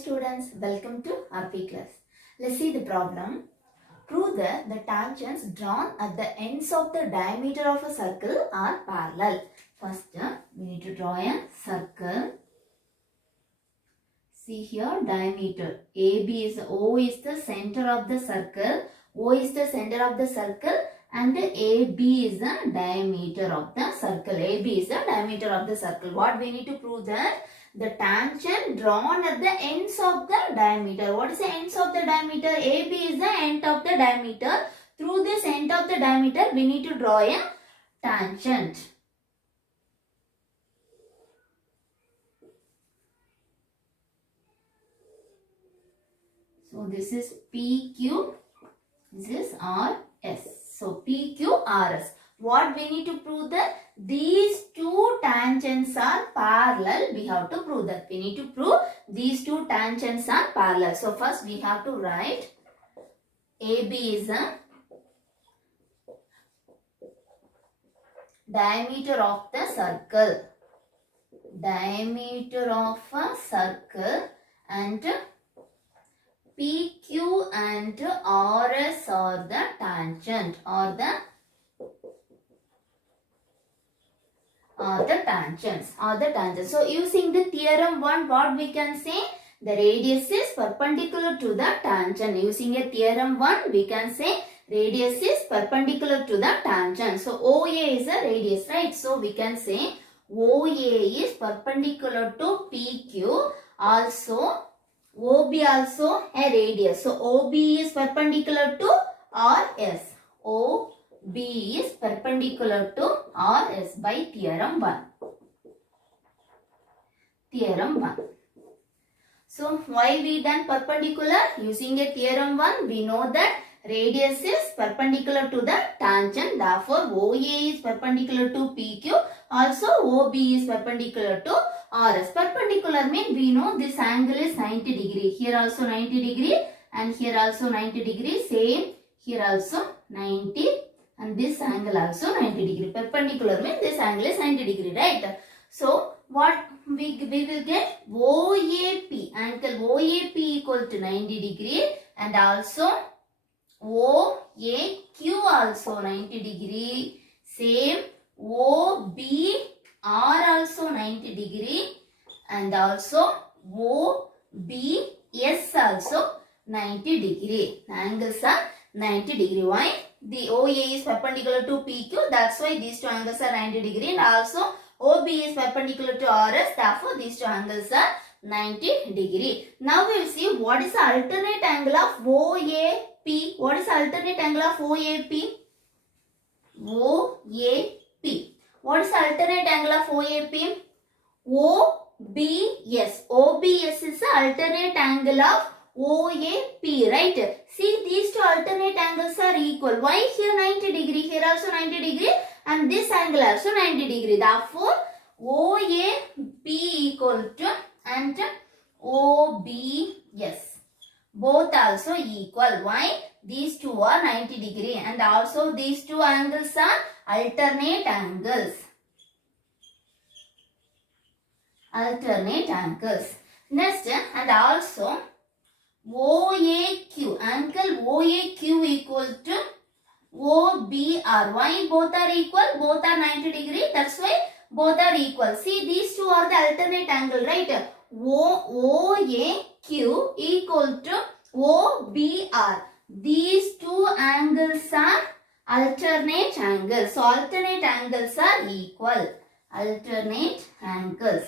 students, welcome to RP class. Let's see the problem. Prove that the tangents drawn at the ends of the diameter of a circle are parallel. First, we need to draw a circle. See here, diameter. O is the center of the circle. O is the center of the circle and AB is the diameter of the circle. AB is the diameter of the circle. What we need to prove that? The tangent drawn at the ends of the diameter. What is the ends of the diameter? AB is the end of the diameter. Through this end of the diameter, we need to draw a tangent. So this is PQ, this is RS. So PQ, RS. What we need to prove that? These two tangents are parallel. We have to prove that. We need to prove these two tangents are parallel. So first we have to write AB is a diameter of the circle. Diameter of a circle and PQ and RS are the tangent or the tangents. So using the theorem 1, what we can say? The radius is perpendicular to the tangent. Using a theorem 1, we can say radius is perpendicular to the tangent. So OA is a radius, right? So we can say OA is perpendicular to PQ. Also OB also a radius. So OB is perpendicular to RS. OB is perpendicular to RS by theorem 1. Theorem 1. So why we done perpendicular? Using a theorem 1, we know that radius is perpendicular to the tangent. Therefore, OA is perpendicular to PQ. Also, OB is perpendicular to RS. Perpendicular means we know this angle is 90 degree. Here also 90 degree and here also 90 degree. Same here also 90 and this angle also 90 degree. Perpendicular means this angle is 90 degree, right? So, what we will get? OAP. Angle OAP equal to 90 degree and also OAQ also 90 degree. Same OBR also 90 degree and also OBS also 90 degree. The angles are 90 degree. Why? The OA is perpendicular to PQ. That's why these two angles are 90 degree. And also OB is perpendicular to RS. Therefore, these two angles are 90 degree. Now we will see what is the alternate angle of OAP. What is the alternate angle of OAP? OAP. What is the alternate angle of OAP? OBS. OBS is the alternate angle of OAP, right? See, these two alternate angles are equal. Why here 90 degree? Here also 90 degree and this angle also 90 degree. Therefore, OAP equal to and OBS. Both also equal. Why? These two are 90 degree and also these two angles are alternate angles. Alternate angles. Next, and also OAQ. Angle OAQ equal to OBR. Why both are equal? Both are 90 degree. That's why both are equal. See, these two are the alternate angle, right? OAQ equal to OBR. These two angles are alternate angles. So, alternate angles are equal. Alternate angles.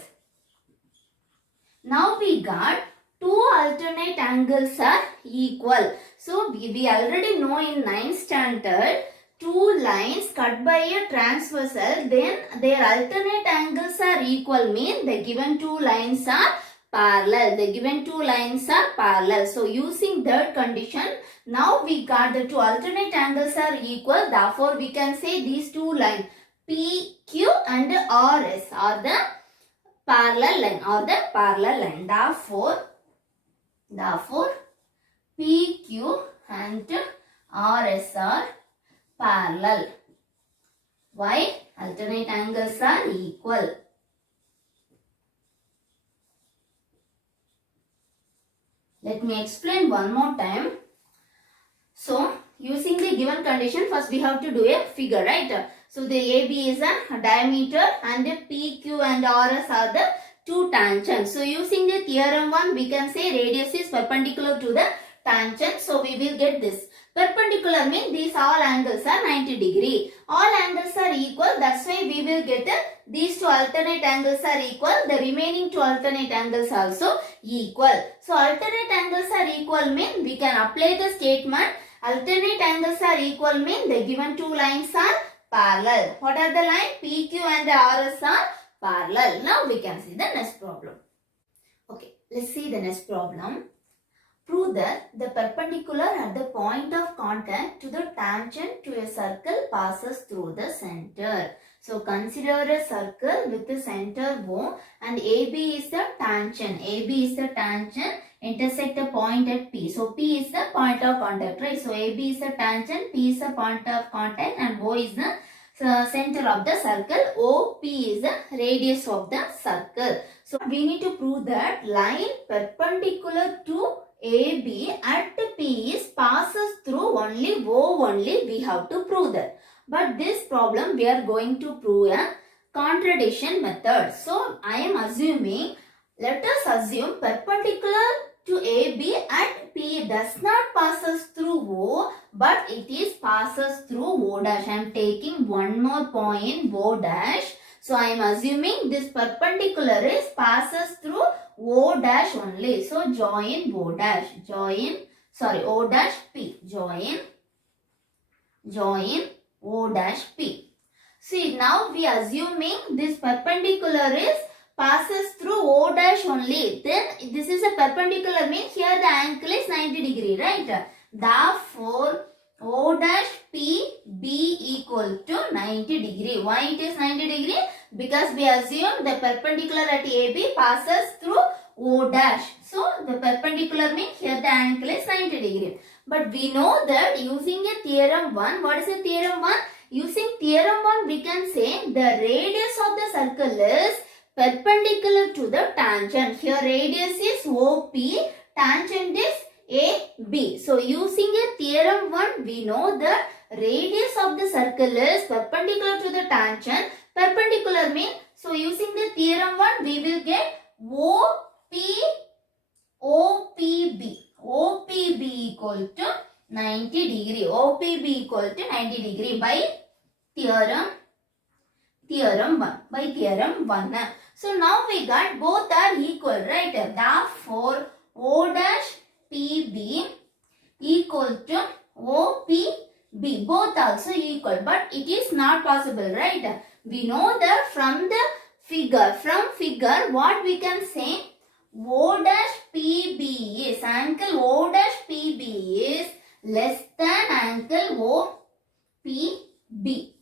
Now, we got two alternate angles are equal. So, we already know in 9th standard, two lines cut by a transversal, then their alternate angles are equal, mean the given two lines are parallel. The given two lines are parallel. So, using that condition, now we got the two alternate angles are equal. Therefore, we can say these two lines PQ and RS are the parallel line. Therefore, PQ and RS are parallel. Why? Alternate angles are equal. Let me explain one more time. So, using the given condition, first we have to do a figure, right? So, the AB is a diameter and the PQ and RS are the two tangents. So, using the theorem 1, we can say radius is perpendicular to the tangent. So, we will get this. Perpendicular means these all angles are 90 degree. All angles are equal. That's why we will get these two alternate angles are equal. The remaining two alternate angles also equal. So, alternate angles are equal mean we can apply the statement. Alternate angles are equal mean the given two lines are parallel. What are the lines? PQ and the RS are parallel. Now we can see the next problem. Okay, let's see the next problem. Prove that the perpendicular at the point of contact to the tangent to a circle passes through the center. So consider a circle with the center O and AB is the tangent. AB is the tangent, intersect a point at P. So P is the point of contact, right? So AB is the tangent, P is the point of contact and O is the center of the circle. OP is the radius of the circle. So we need to prove that line perpendicular to AB at P is passes through only O only. We have to prove that. But this problem we are going to prove a contradiction method. So I am assuming, let us assume perpendicular to AB at P does not passes through O, but it is passes through O dash. I am taking one more point O dash. So I am assuming this perpendicular is passes through O dash only. So join O dash. O dash P. Join O dash P. See, now we assuming this perpendicular is passes through O dash only. Then this is a perpendicular means here the angle is 90 degree, right? Therefore, O dash P be equal to 90 degree. Why it is 90 degree? Because we assume the perpendicular at AB passes through O dash. So, the perpendicular means here the angle is 90 degree. But we know that using a theorem 1, what is a theorem 1? Using theorem 1, we can say the radius of the circle is perpendicular to the tangent. Here radius is OP, tangent is AB. So, using a theorem 1, we know the radius of the circle is perpendicular to the tangent. Perpendicular means, so using the theorem 1, we will get OPB equal to 90 degree. OPB equal to 90 degree by theorem 1. So now we got both are equal, right? Therefore, O dash PB equal to OPB. Both also equal, but it is not possible, right? We know that from figure, what we can say? O dash PB is, angle O dash PB is less than angle OPB.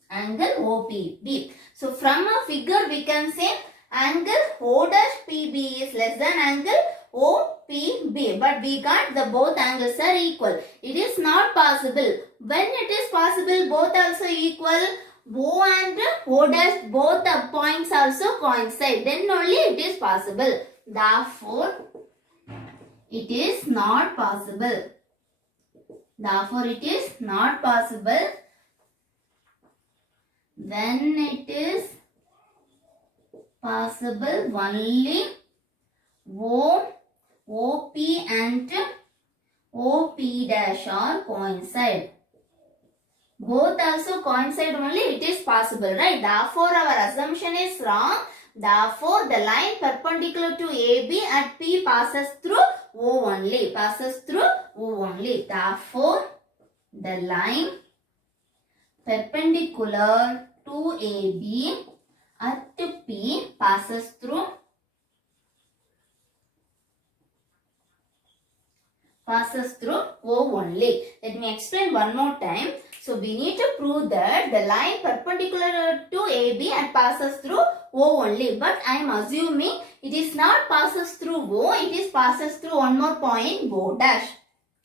So from a figure we can say angle O dash PB is less than angle OPB. But we got the both angles are equal. It is not possible. When it is possible both also equal, O and O dash both the points also coincide, then only it is possible. Therefore, it is not possible. When it is possible, only OP and OP dash are coincide. Both also coincide only, it is possible, right? Therefore, our assumption is wrong. Therefore, the line perpendicular to AB at P passes through O only. Therefore, the line perpendicular to AB at P passes through O only. Let me explain one more time. So we need to prove that the line perpendicular to AB and passes through O only. But I am assuming it is not passes through O, it is passes through one more point, O dash.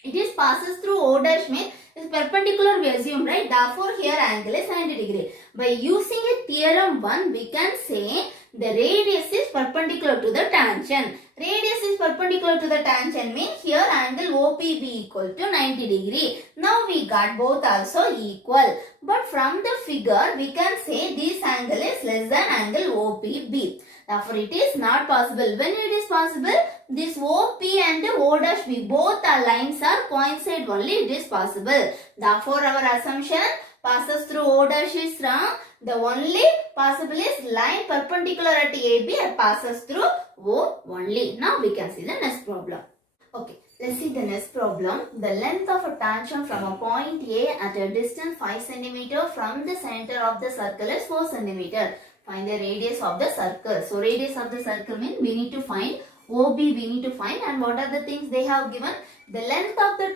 It is passes through O dash means is perpendicular we assume, right? Therefore here angle is 90 degree. By using a theorem 1, we can say the radius is perpendicular to the tangent. Radius is perpendicular to the tangent means here angle OPB equal to 90 degree. Now we got both also equal. But from the figure we can say this angle is less than angle OPB. Therefore it is not possible. When it is possible, this OP and O dash B both our lines are coincide only it is possible. Therefore our assumption passes through O dash is wrong. The only possible is line perpendicular at AB passes through O only. Now we can see the next problem. Okay, let's see the next problem. The length of a tangent from a point A at a distance 5 cm from the center of the circle is 4 cm. Find the radius of the circle. So radius of the circle means we need to find OB, we need to find, and what are the things they have given? The length of the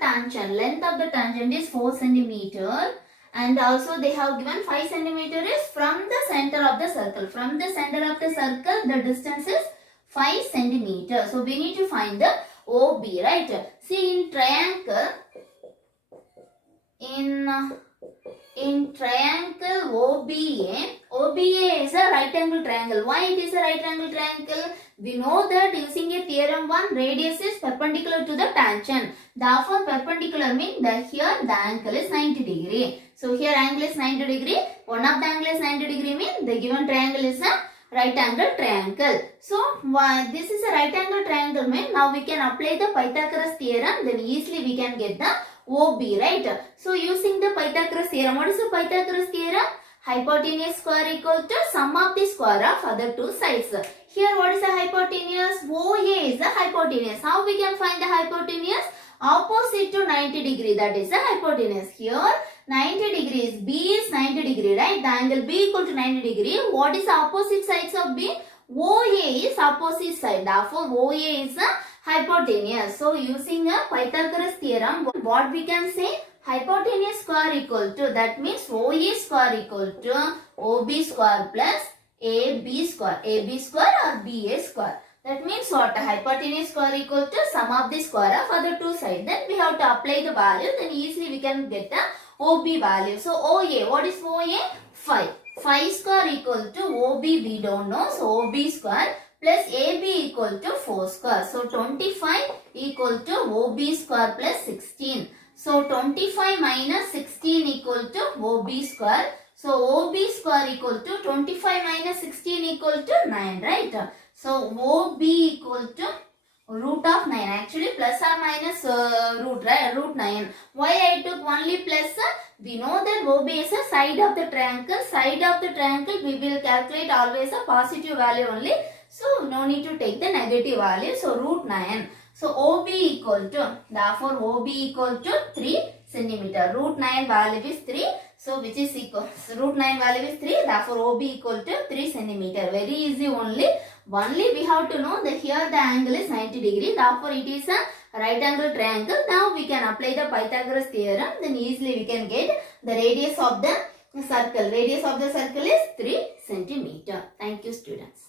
tangent is 4 cm. And also they have given 5 cm is from the center of the circle. From the center of the circle, the distance is 5 cm. So we need to find the OB, right? See in triangle, in triangle OBA is a right angle triangle. Why it is a right angle triangle? We know that using a theorem 1, radius is perpendicular to the tangent. Therefore perpendicular means that here the angle is 90 degree. So here angle is 90 degree. One of the angle is 90 degree means the given triangle is a right angle triangle. So this is a right angle triangle means now we can apply the Pythagoras theorem, then easily we can get the OB, right? So using the Pythagoras theorem, what is the Pythagoras theorem? Hypotenuse square equal to sum of the square of other two sides. Here what is the hypotenuse? OA is the hypotenuse. How we can find the hypotenuse? Opposite to 90 degree, that is the hypotenuse. Here 90 degrees, B is 90 degree, right? The angle B equal to 90 degree. What is the opposite sides of B? OA is opposite side. Therefore OA is the hypotenuse. So using a Pythagoras theorem, what we can say? Hypotenuse square equal to, that means OA square equal to OB square plus AB square. AB square or BA square. That means what? Hypotenuse square equal to sum of the square of other two sides. Then we have to apply the value. Then easily we can get the OB value. So OA, what is OA? 5. 5 square equal to OB we don't know. So OB square plus AB equal to 4 square. So 25 equal to OB square plus 16. So 25 minus 16 equal to OB square. So OB square equal to 25 minus 16 equal to 9, right? So OB equal to root of 9. Actually plus or minus root, right? Root 9. Why I took only plus? We know that OB is a side of the triangle. Side of the triangle we will calculate always a positive value only. So no need to take the negative value. So root 9. So OB equal to, therefore OB equal to 3 centimeter. Root 9 value is 3. So which is equal, root 9 value is 3. Therefore OB equal to 3 centimeter. Very easy only. Only we have to know that here the angle is 90 degree. Therefore it is a right angle triangle. Now we can apply the Pythagoras theorem. Then easily we can get the radius of the circle. Radius of the circle is 3 centimeter. Thank you students.